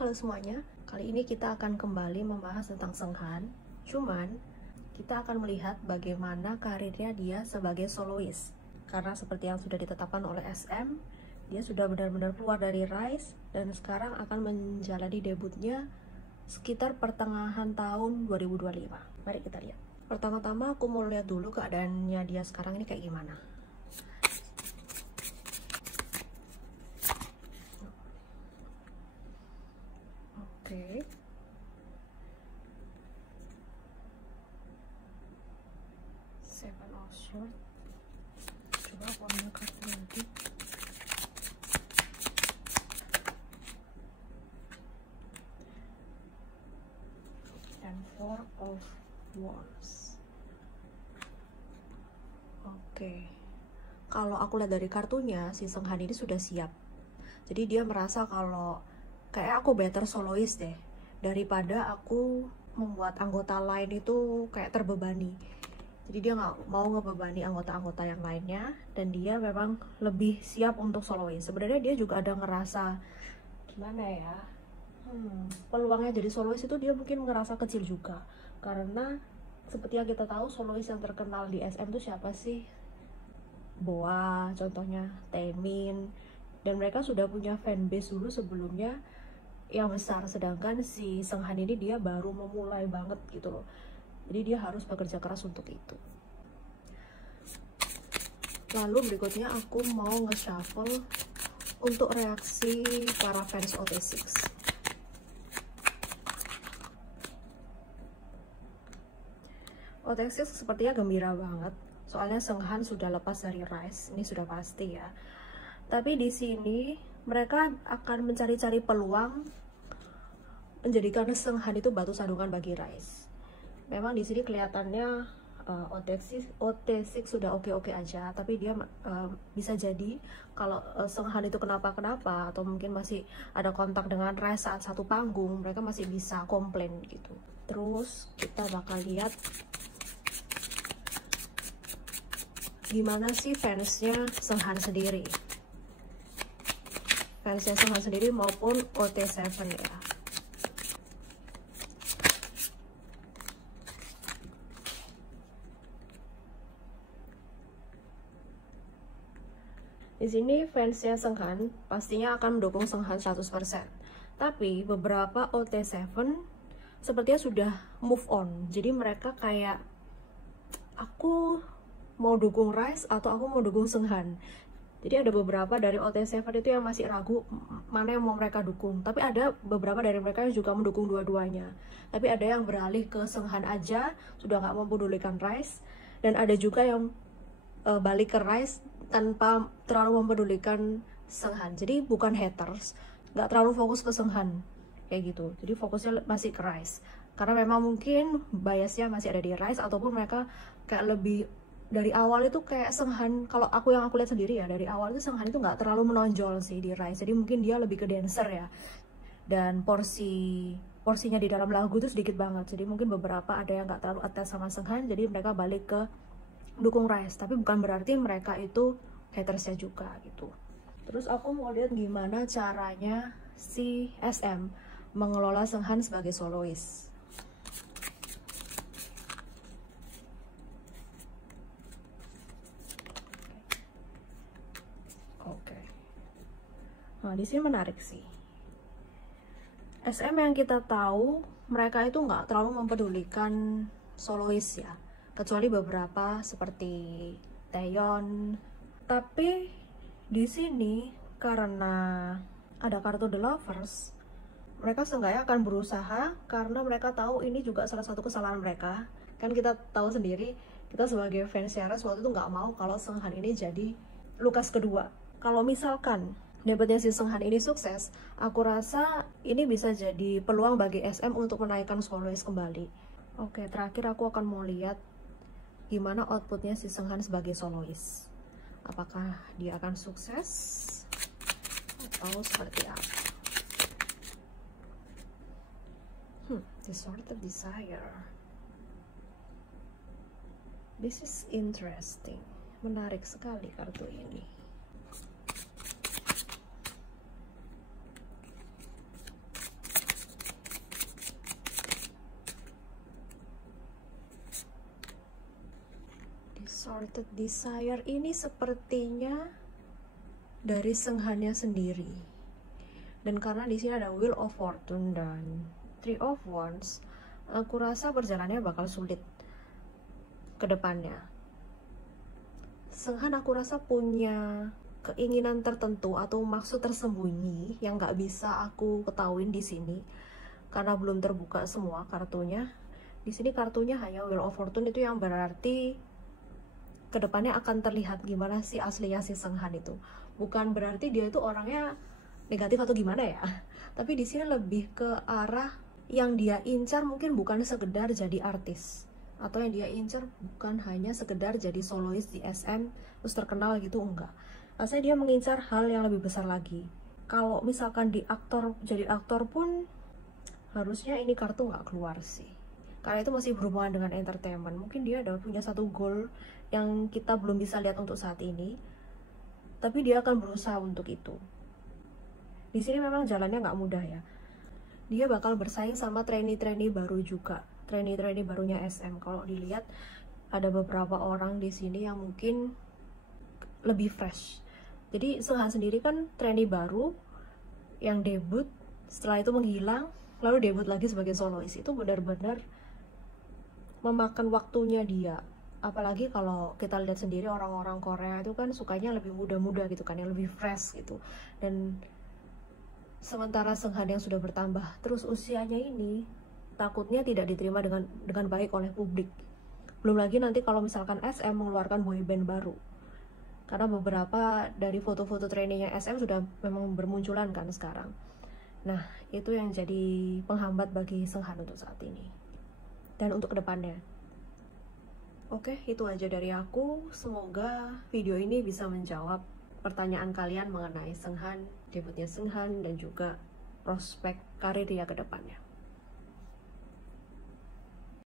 Halo semuanya, kali ini kita akan kembali membahas tentang Seunghan. Cuman, kita akan melihat bagaimana karirnya dia sebagai solois. Karena seperti yang sudah ditetapkan oleh SM, dia sudah benar-benar keluar dari Rise dan sekarang akan menjalani debutnya sekitar pertengahan tahun 2025. Mari kita lihat. Pertama-tama aku mau lihat dulu keadaannya dia sekarang ini kayak gimana. Oke. Seven of Swords. Coba aku ambil kartu lagi. And Four of Wands. Oke. Kalau aku lihat dari kartunya, si Seunghan ini sudah siap. Jadi dia merasa kalau kayak aku better solois deh daripada aku membuat anggota lain itu kayak terbebani. Jadi dia nggak mau ngebebani anggota-anggota yang lainnya dan dia memang lebih siap untuk solois. Sebenarnya dia juga ada ngerasa gimana ya, peluangnya jadi solois itu dia mungkin ngerasa kecil juga, karena seperti yang kita tahu solois yang terkenal di SM itu siapa sih? Boa contohnya, Taemin, dan mereka sudah punya fanbase dulu sebelumnya yang besar, sedangkan si Seunghan ini dia baru memulai banget gitu loh. Jadi dia harus bekerja keras untuk itu. Lalu berikutnya aku mau nge-shuffle untuk reaksi para fans OT6. OT6 sepertinya gembira banget, soalnya Seunghan sudah lepas dari Rise, ini sudah pasti ya. Tapi di sini mereka akan mencari-cari peluang menjadikan Seunghan itu batu sandungan bagi Rise. Memang di sini kelihatannya OT6 sudah oke-oke aja, tapi dia bisa jadi kalau Seunghan itu kenapa-kenapa atau mungkin masih ada kontak dengan Rise saat satu panggung, mereka masih bisa komplain gitu. Terus kita bakal lihat gimana sih fansnya Seunghan sendiri. Fansnya Seunghan sendiri maupun OT7 ya. Di sini fansnya Seunghan pastinya akan mendukung Seunghan 100%. Tapi beberapa OT7 sepertinya sudah move on. Jadi mereka kayak, aku mau dukung Rise atau aku mau dukung Seunghan. Jadi ada beberapa dari OT7 itu yang masih ragu mana yang mau mereka dukung. Tapi ada beberapa dari mereka yang juga mendukung dua-duanya. Tapi ada yang beralih ke Seunghan aja, sudah nggak mempedulikan Rise. Dan ada juga yang balik ke Rise tanpa terlalu mempedulikan Seunghan. Jadi bukan haters, nggak terlalu fokus ke Seunghan kayak gitu. Jadi fokusnya masih ke Rise. Karena memang mungkin biasnya masih ada di Rise, ataupun mereka kayak lebih dari awal itu kayak Seunghan, kalau aku lihat sendiri ya, dari awal itu Seunghan itu nggak terlalu menonjol sih di Rise. Jadi mungkin dia lebih ke dancer ya. Dan porsinya di dalam lagu itu sedikit banget. Jadi mungkin beberapa ada yang nggak terlalu attach sama Seunghan, jadi mereka balik ke dukung Rise. Tapi bukan berarti mereka itu hatersnya juga gitu. Terus aku mau lihat gimana caranya si SM mengelola Seunghan sebagai solois. Nah, di sini menarik sih. SM yang kita tahu, mereka itu nggak terlalu mempedulikan solois ya, kecuali beberapa seperti Taeyeon. Tapi di sini karena ada kartu The Lovers, mereka seenggaknya akan berusaha karena mereka tahu ini juga salah satu kesalahan mereka. Kan kita tahu sendiri, kita sebagai fans Rise waktu itu nggak mau kalau Seunghan ini jadi Lukas kedua. Kalau misalkan debutnya si Seunghan ini sukses, aku rasa ini bisa jadi peluang bagi SM untuk menaikkan solois kembali. Oke, terakhir aku akan mau lihat gimana outputnya si Seunghan sebagai solois. Apakah dia akan sukses atau seperti apa? Distorted Desire. This is interesting. Menarik sekali kartu ini. Sorted Desire ini sepertinya dari Senghannya sendiri. Dan karena di sini ada Wheel of Fortune dan Three of Wands, aku rasa perjalanannya bakal sulit ke depannya. Senghan aku rasa punya keinginan tertentu atau maksud tersembunyi yang nggak bisa aku ketahuin di sini karena belum terbuka semua kartunya. Di sini kartunya hanya Wheel of Fortune, itu yang berarti kedepannya akan terlihat gimana sih aslinya si Senghan itu. Bukan berarti dia itu orangnya negatif atau gimana ya, tapi di sini lebih ke arah yang dia incar mungkin bukan sekedar jadi artis, atau yang dia incar bukan hanya sekedar jadi solois di SM terus terkenal gitu, enggak. Rasanya dia mengincar hal yang lebih besar lagi. Kalau misalkan di aktor, jadi aktor pun harusnya ini kartu nggak keluar sih, karena itu masih berhubungan dengan entertainment. Mungkin dia udah punya satu goal yang kita belum bisa lihat untuk saat ini, tapi dia akan berusaha untuk itu. Di sini memang jalannya nggak mudah ya. Dia bakal bersaing sama trainee-trainee baru juga, trainee-trainee barunya SM. Kalau dilihat ada beberapa orang di sini yang mungkin lebih fresh. Jadi Senghan sendiri kan trainee baru yang debut, setelah itu menghilang, lalu debut lagi sebagai solois. Itu benar-benar memakan waktunya dia. Apalagi kalau kita lihat sendiri orang-orang Korea itu kan sukanya lebih muda-muda gitu kan, yang lebih fresh gitu. Dan sementara Senghan yang sudah bertambah terus usianya ini, takutnya tidak diterima dengan baik oleh publik. Belum lagi nanti kalau misalkan SM mengeluarkan boyband baru, karena beberapa dari foto-foto trainingnya SM sudah memang bermunculan kan sekarang. Nah, itu yang jadi penghambat bagi Senghan untuk saat ini dan untuk kedepannya. Oke, itu aja dari aku. Semoga video ini bisa menjawab pertanyaan kalian mengenai Senghan, debutnya Senghan, dan juga prospek karir dia ke depannya.